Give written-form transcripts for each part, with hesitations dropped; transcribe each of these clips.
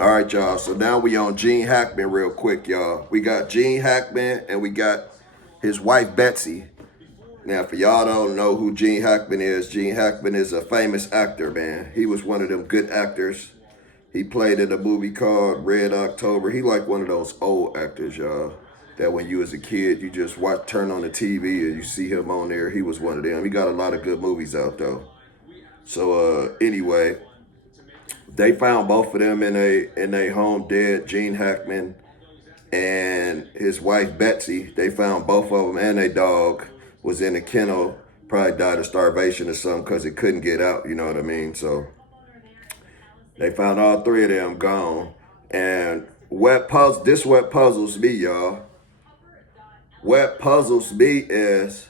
All right, y'all. So now we on Gene Hackman real quick, y'all. We got Gene Hackman and we got his wife, Betsy. Now, for y'all don't know who Gene Hackman is a famous actor, man. He was one of them good actors. He played in a movie called Red October. He like one of those old actors, y'all, that when you was a kid, you just turn on the TV and you see him on there. He was one of them. He got a lot of good movies out, though. So, anyway, they found both of them in a home dead. Gene Hackman and his wife Betsy. They found both of them, and their dog was in a kennel. Probably died of starvation or something because it couldn't get out. You know what I mean? So they found all three of them gone. And what puzzles me, y'all. What puzzles me is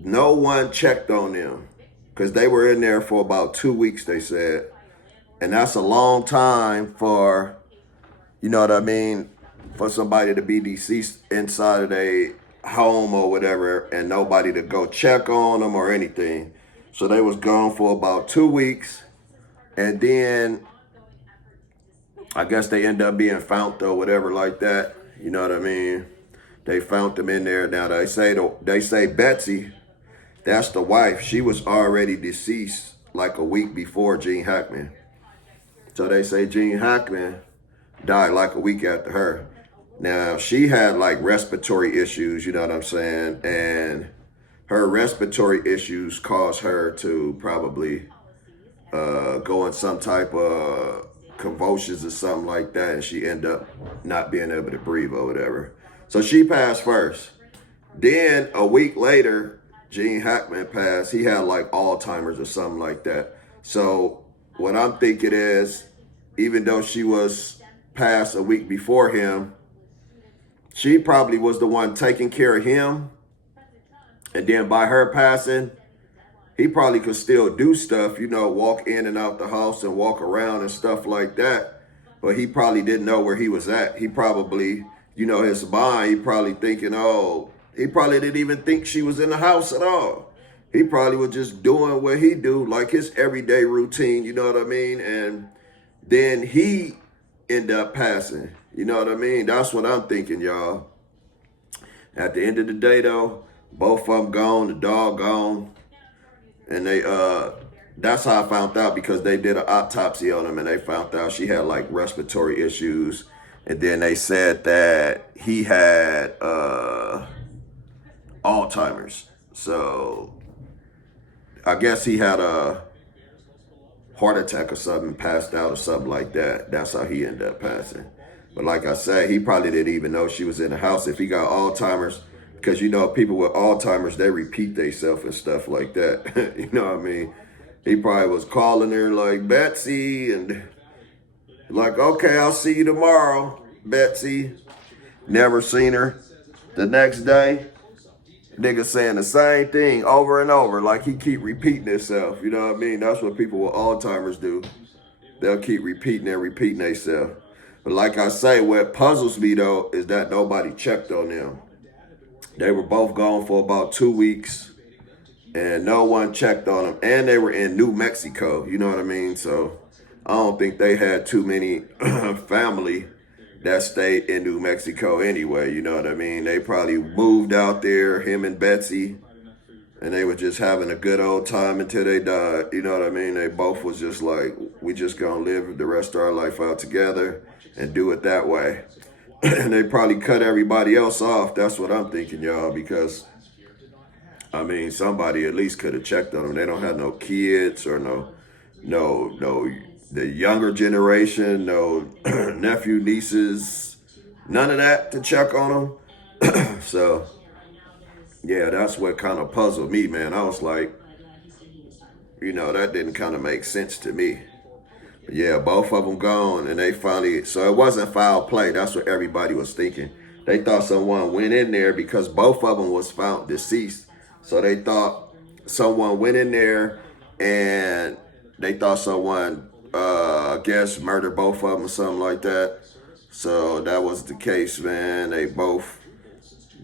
no one checked on them because they were in there for about 2 weeks, they said. And that's a long time for, you know what I mean, for somebody to be deceased inside of their home or whatever and nobody to go check on them or anything. So they was gone for about 2 weeks. And then I guess they end up being found or whatever like that. You know what I mean? They found them in there. Now they say Betsy, that's the wife. She was already deceased like a week before Gene Hackman. So they say Gene Hackman died like a week after her. Now, she had like respiratory issues, you know what I'm saying? And her respiratory issues caused her to probably go in some type of convulsions or something like that. And she ended up not being able to breathe or whatever. So she passed first. Then a week later, Gene Hackman passed. He had like Alzheimer's or something like that. So what I'm thinking is, even though she was passed a week before him, she probably was the one taking care of him. And then by her passing, he probably could still do stuff, you know, walk in and out the house and walk around and stuff like that. But he probably didn't know where he was at. He probably, you know, his mind, he probably thinking, oh, he probably didn't even think she was in the house at all. He probably was just doing what he do, like his everyday routine, you know what I mean? And then he ended up passing, you know what I mean? That's what I'm thinking, y'all. At the end of the day, though, both of them gone, the dog gone. And that's how I found out, because they did an autopsy on him and they found out she had like respiratory issues. And then they said that he had Alzheimer's. So I guess he had a heart attack or something, passed out or something like that. That's how he ended up passing. But like I said, he probably didn't even know she was in the house. If he got Alzheimer's, because you know people with Alzheimer's, they repeat themselves and stuff like that. You know what I mean? He probably was calling her like, Betsy, and like, okay, I'll see you tomorrow, Betsy. Never seen her. The next day, nigga saying the same thing over and over, like he keep repeating himself. You know what I mean? That's what people with Alzheimer's do. They'll keep repeating and repeating themselves. But like I say, what puzzles me though is that nobody checked on them. They were both gone for about 2 weeks and no one checked on them. And they were in New Mexico, you know what I mean? So I don't think they had too many family that stayed in New Mexico anyway, you know what I mean? They probably moved out there, him and Betsy, and they were just having a good old time until they died, you know what I mean? They both was just like, we just gonna live the rest of our life out together and do it that way. And they probably cut everybody else off. That's what I'm thinking, y'all, because, I mean, somebody at least could have checked on them. They don't have no kids or no, the younger generation, no nephew, nieces, none of that to check on them. So, yeah, that's what kind of puzzled me, man. I was like, you know, that didn't kind of make sense to me. Yeah, both of them gone, and they finally, so it wasn't foul play. That's what everybody was thinking. They thought someone went in there because both of them was found deceased. So they thought someone went in there and they thought someone, I guess, murdered both of them or something like that. So that was the case, man. They both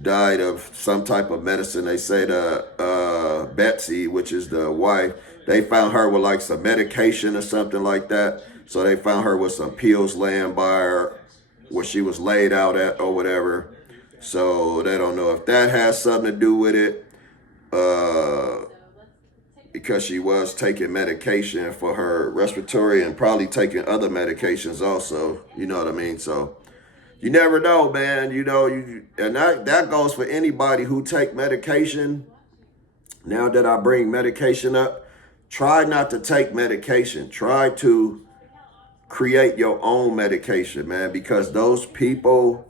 died of some type of medicine. They say the Betsy, which is the wife, They found her with like some medication or something like that. So they found her with some pills laying by her where she was laid out at or whatever. So they don't know if that has something to do with it. Because she was taking medication for her respiratory and probably taking other medications also. You know what I mean? So you never know, man. You know, and that goes for anybody who take medication. Now that I bring medication up, try not to take medication. Try to create your own medication, man, because those people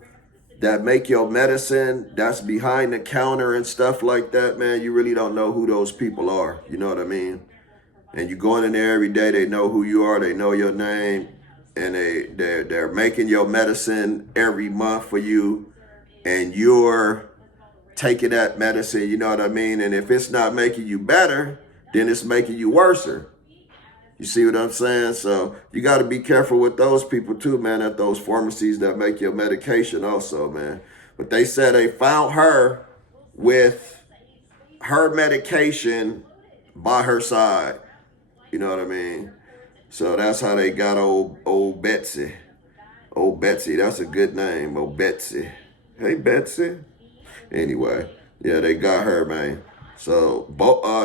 that make your medicine, that's behind the counter and stuff like that, man, you really don't know who those people are. You know what I mean? And you going in there every day, they know who you are, they know your name, and they're making your medicine every month for you, and you're taking that medicine, you know what I mean? And if it's not making you better, then it's making you worser. You see what I'm saying? So you got to be careful with those people too, man, at those pharmacies that make your medication also, man. But they said they found her with her medication by her side. You know what I mean? So that's how they got old Betsy. Old Betsy, that's a good name, old Betsy. Hey, Betsy. Anyway, yeah, they got her, man. So,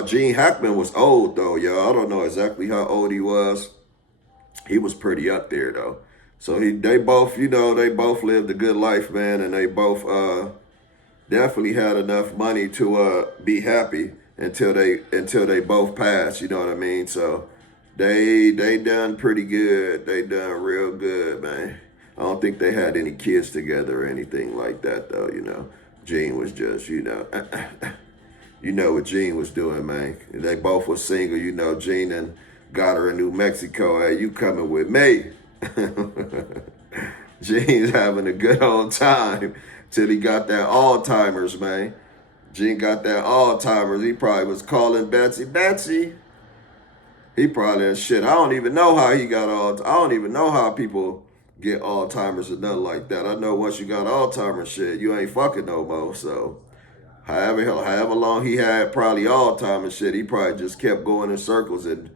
Gene Hackman was old, though, y'all. I don't know exactly how old he was. He was pretty up there, though. So, they both, they both lived a good life, man, and they both definitely had enough money to be happy until they both passed, you know what I mean? So, they done pretty good. They done real good, man. I don't think they had any kids together or anything like that, though, Gene was just, you know what Gene was doing, man. They both were single, Gene and got her in New Mexico. Hey, you coming with me? Gene's having a good old time till he got that Alzheimer's, man. Gene got that Alzheimer's. He probably was calling Betsy. He probably, shit, I don't even know how he got I don't even know how people get Alzheimer's or nothing like that. I know once you got Alzheimer's, shit, you ain't fucking no more, so. However long he had probably Alzheimer's shit, he probably just kept going in circles, and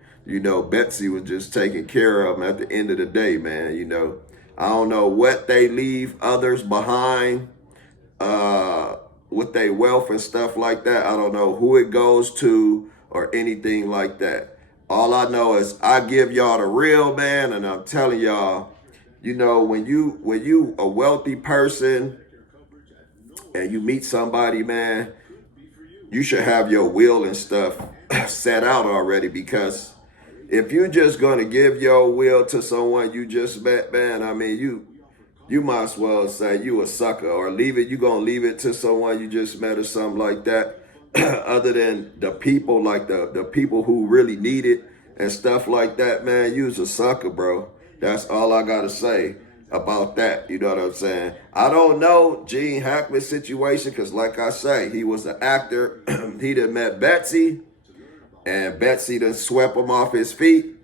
Betsy was just taking care of him at the end of the day, man. I don't know what they leave others behind with their wealth and stuff like that. I don't know who it goes to or anything like that. All I know is I give y'all the real, man, and I'm telling y'all, when you a wealthy person and you meet somebody, man, you should have your will and stuff set out already, because if you're just going to give your will to someone you just met, man, I mean, you might as well say you a sucker, or you're going to leave it to someone you just met or something like that. Other than the people, like the people who really need it and stuff like that, man, you's a sucker, bro. That's all I got to say about that. You know what I'm saying? I don't know Gene Hackman's situation, because like I say, he was an actor. He done met Betsy, and Betsy done swept him off his feet.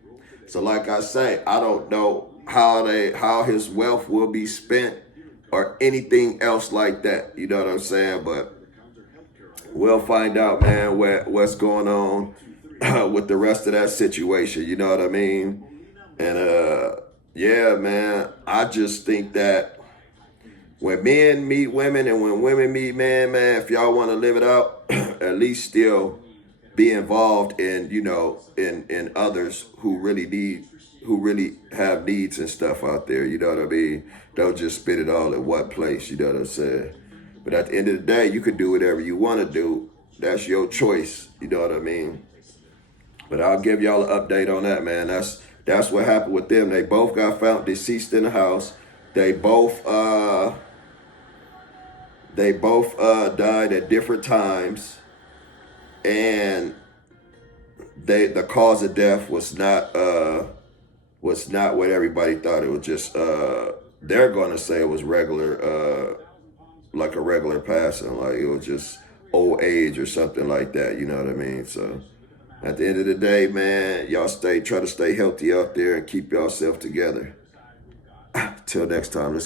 So like I say, I don't know how his wealth will be spent or anything else like that. You know what I'm saying? But we'll find out, man, what's going on with the rest of that situation. You know what I mean? And yeah, man, I just think that when men meet women and when women meet men, man, if y'all want to live it out, at least still be involved in, in others who really have needs and stuff out there. You know what I mean? Don't just spit it all in one place. You know what I'm saying? But at the end of the day, you can do whatever you want to do. That's your choice. You know what I mean? But I'll give y'all an update on that, man. That's what happened with them. They both got found deceased in the house. They both died at different times, and the cause of death was not what everybody thought. It was just they're gonna say it was regular, like a regular passing, like it was just old age or something like that. You know what I mean? So. At the end of the day, man, y'all try to stay healthy out there and keep yourself together. Till next time, let's